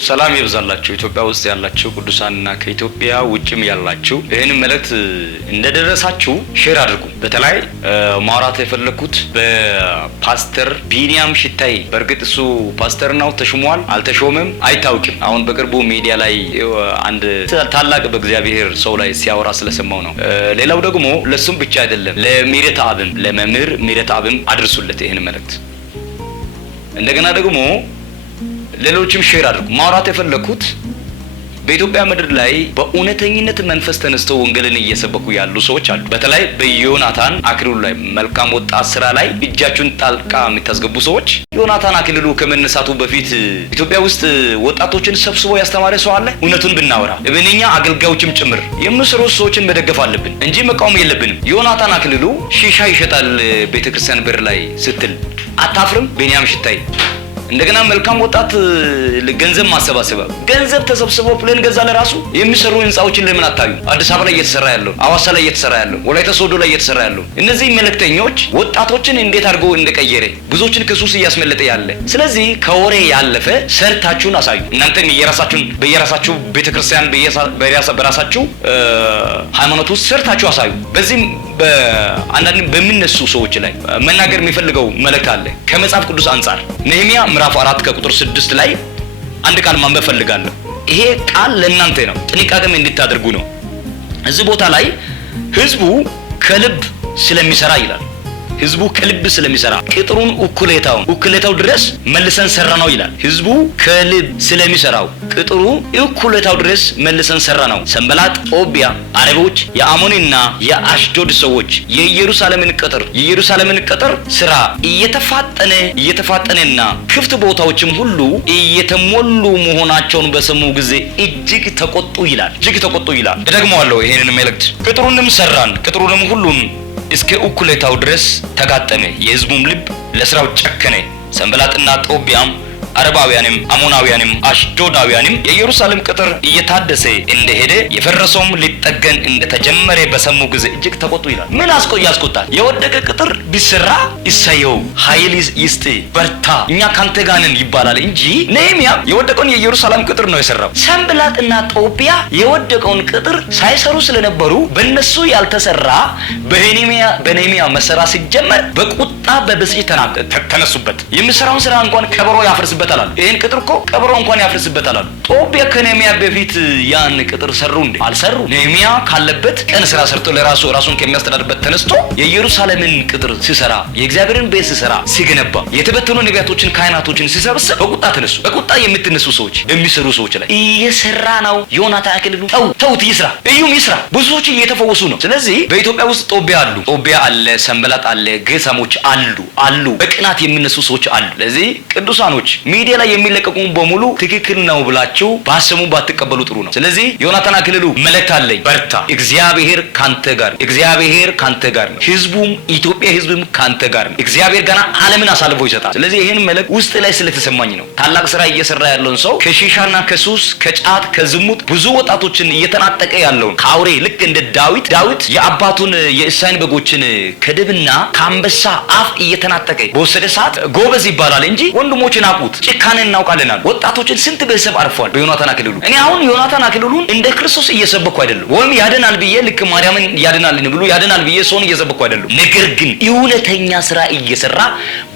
ሰላም ይብዛላችሁ ኢትዮጵያ ውስጥ ያላችሁ ቅዱሳንና ከኢትዮጵያ ውጭም ያላችሁ ይሄን መልእክት እንደደረሳችሁ ሼር አድርጉ። በተለይ ማውራት የፈለኩት በፓስተር ቢኒያም ሽታይ በርግጥ እሱ ፓስተር ነው፣ ተሾሟል አልተሾመም አይታወቅም። አሁን በቅርቡ ሚዲያ ላይ አንድ ታላቅ በእግዚአብሔር ሰው ላይ ሲያወራ ስለሰማው ነው። ሌላው ደግሞ ለሱም ብቻ አይደለም ለሚረት አብም ለመምህር ሚረት አብም አድርሱለት ይሄን መልእክት። እንደገና ደግሞ ሌሎችም ሼር አድርጉ። ማውራት የፈለኩት በኢትዮጵያ ምድር ላይ በእውነተኝነት መንፈስ ተነስተው ወንጌልን እየሰበኩ ያሉ ሰዎች አሉ። በተለይ በዮናታን አክሊሉ ላይ መልካም ወጣት ስራ ላይ እጃችሁን ጣልቃ የምታስገቡ ሰዎች፣ ዮናታን አክሊሉ ከመነሳቱ በፊት ኢትዮጵያ ውስጥ ወጣቶችን ሰብስቦ ያስተማረ ሰው አለ። እውነቱን ብናወራ እኛ አገልጋዮችም ጭምር የምስሩ ሰዎችን መደገፍ አለብን እንጂ መቃወም የለብንም። ዮናታን አክሊሉ ሺሻ ይሸጣል ቤተክርስቲያን በር ላይ ስትል አታፍርም? ቢኒያም ሽታይ እንደገና መልካም ወጣት ገንዘብ ማሰባሰብ ገንዘብ ተሰብስበው ፕሌን ገዛ ለራሱ የሚሰሩ ህንጻዎችን ለምን አታዩ? አዲስ አበባ ላይ እየተሰራ ያለው፣ አዋሳ ላይ እየተሰራ ያለው፣ ወላይታ ሶዶ ላይ እየተሰራ ያለው እነዚህ መልእክተኞች ወጣቶችን እንዴት አድርገው እንደቀየረ ብዙዎችን ከሱስ እያስመለጠ ያለ። ስለዚህ ከወሬ ያለፈ ሰርታችሁን አሳዩ። እናንተም በየራሳችሁ ቤተክርስቲያን በራሳችሁ ሃይማኖት ውስጥ ሰርታችሁ አሳዩ። በዚህም በአንዳንድ በሚነሱ ሰዎች ላይ መናገር የሚፈልገው መልእክት አለ ከመጽሐፍ ቅዱስ አንጻር ነህምያ ምዕራፍ 4 ከቁጥር 6 ላይ አንድ ቃል ማንበብ ፈልጋለሁ። ይሄ ቃል ለእናንተ ነው፣ ጥንቃቄም እንድታደርጉ ነው። እዚህ ቦታ ላይ ህዝቡ ከልብ ስለሚሰራ ይላል። ህዝቡ ከልብ ስለሚሰራ ቅጥሩን እኩሌታው ድረስ መልሰን ሰራ ነው ይላል። ህዝቡ ከልብ ስለሚሰራው ቅጥሩ እኩሌታው ድረስ መልሰን ሰራ ነው። ሰንበላጥ፣ ጦቢያ፣ አረቦች፣ የአሞንና የአሽዶድ ሰዎች የኢየሩሳሌምን ቅጥር ስራ እየተፋጠነና ክፍት ቦታዎችም ሁሉ እየተሞሉ መሆናቸውን በሰሙ ጊዜ እጅግ ተቆጡ ይላል። እደግመዋለሁ ይሄንን መልእክት። ቅጥሩንም ሰራን፣ ቅጥሩንም ሁሉም እስከ እኩሌታው ድረስ ተጋጠመ። የህዝቡም ልብ ለስራው ጨከነ። ሰንበላጥና ጦቢያም አረባውያንም አሞናውያንም አሽዶዳውያንም የኢየሩሳሌም ቅጥር እየታደሰ እንደሄደ የፈረሰውም ሊጠገን እንደተጀመረ በሰሙ ጊዜ እጅግ ተቆጡ ይላል። ምን ያስቆጣል? የወደቀ ቅጥር ቢሰራ ይሳየው፣ ኃይል ይስጥ፣ በርታ፣ እኛ ካንተ ጋር ነን ይባላል እንጂ ነህምያ የወደቀውን የኢየሩሳሌም ቅጥር ነው የሰራው። ሰንበላጥና ጦቢያ የወደቀውን ቅጥር ሳይሰሩ ስለነበሩ በእነሱ ያልተሰራ በነህምያ መሰራ ሲጀመር በቁጣ በብስጭት ተነሱበት። የሚሰራውን ስራ እንኳን ከበሮ ያፈርስ በታላል። ይሄን ቅጥር እኮ ቀብሮ እንኳን ያፈርስበታል አሉ። ጦቢያ ከነህምያ በፊት ያን ቅጥር ሰሩ እንዴ? አልሰሩ። ነህምያ ካለበት ቀን ስራ ሰርቶ ራሱን ከሚያስተዳድርበት ተነስቶ የኢየሩሳሌምን ቅጥር ሲሰራ፣ የእግዚአብሔርን ቤት ሲሰራ፣ ሲገነባ፣ የተበተኑ ነቢያቶችን ካህናቶችን ሲሰበስብ በቁጣ ተነሱ። በቁጣ የምትነሱ ሰዎች የሚሰሩ ሰዎች ላይ እየሰራ ነው። ዮናታን አክሊሉ ተውት ይስራ፣ እዩም ይስራ። ብዙዎች እየተፈወሱ ነው። ስለዚህ በኢትዮጵያ ውስጥ ጦቢያ አለ፣ ሰንበላጥ አለ፣ ገሳሞች አሉ፣ በቅናት የሚነሱ ሰዎች አሉ። ስለዚህ ቅዱሳኖች ሚዲያ ላይ የሚለቀቁ በሙሉ ትክክል ነው ብላችሁ ባሰሙ ባትቀበሉ ጥሩ ነው። ስለዚህ ዮናታን አክሊሉ መልእክት አለኝ፣ በርታ፣ እግዚአብሔር ካንተ ጋር ነው። ኢትዮጵያ ህዝቡም ካንተ ጋር ነው። እግዚአብሔር ገና ዓለምን አሳልፎ ይሰጣል። ስለዚህ ይሄን መልእክት ውስጥ ላይ ስለተሰማኝ ነው። ታላቅ ስራ እየሰራ ያለውን ሰው ከሺሻና ከሱስ ከጫት ከዝሙት ብዙ ወጣቶችን እየተናጠቀ ያለውን ከአውሬ ልክ እንደ ዳዊት የአባቱን የእሳይን በጎችን ከድብና ከአንበሳ አፍ እየተናጠቀ በወሰደ ሰዓት ጎበዝ ይባላል እንጂ ወንድሞችን አቁት ጭካኔን እናውቃለን። ወጣቶችን ስንት ቤተሰብ አርፏል በዮናታን አክሊሉ። እኔ አሁን ዮናታን አክሊሉን እንደ ክርስቶስ እየሰበኩ አይደለም፣ ወይም ያድናል ብዬ ልክ ማርያምን ያድናል ብዬ ሰውን እየሰበኩ አይደለም። ነገር ግን እውነተኛ ስራ እየሰራ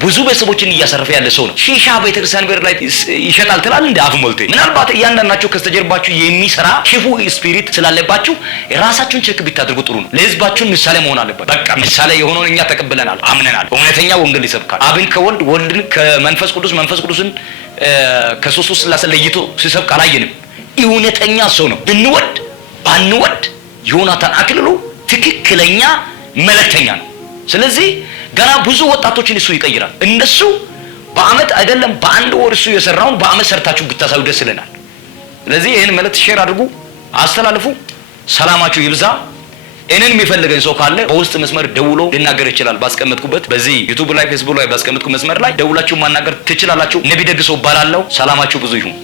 ብዙ ቤተሰቦችን እያሰረፈ ያለ ሰው ነው። ሺሻ ቤተክርስቲያን በር ላይ ይሸጣል ትላል እንደ አፍ ሞልቴ። ምናልባት እያንዳንዳችሁ ከስተጀርባችሁ የሚሰራ ክፉ ስፒሪት ስላለባችሁ ራሳችሁን ቼክ ቢታደርጉ ጥሩ ነው። ለህዝባችሁን ምሳሌ መሆን አለበት። በቃ ምሳሌ የሆነውን እኛ ተቀብለናል፣ አምነናል። እውነተኛ ወንጌል ይሰብካል። አብን ከወልድ ወልድን ከመንፈስ ቅዱስን ከሶስቱ ስላሴ ለይቶ ሲሰብክ አላየንም። እውነተኛ ሰው ነው። ባንወድ ዮናታን አክሊሉ ትክክለኛ መልእክተኛ ነው። ስለዚህ ገና ብዙ ወጣቶችን እሱ ይቀይራል። እነሱ በአመት አይደለም በአንድ ወር እሱ የሰራውን በአመት ሰርታችሁ ብታሳዩ ደስ ይለናል። ስለዚህ ይሄን መልእክት ሼር አድርጉ፣ አስተላልፉ። ሰላማችሁ ይብዛ። እኔን የሚፈልገኝ ሰው ካለ በውስጥ መስመር ደውሎ ሊናገር ይችላል። ባስቀመጥኩበት በዚህ ዩቲዩብ ላይ ፌስቡክ ላይ ባስቀመጥኩ መስመር ላይ ደውላችሁ ማናገር ትችላላችሁ። ነብይ ደግሰው እባላለሁ። ሰላማችሁ ብዙ ይሁን።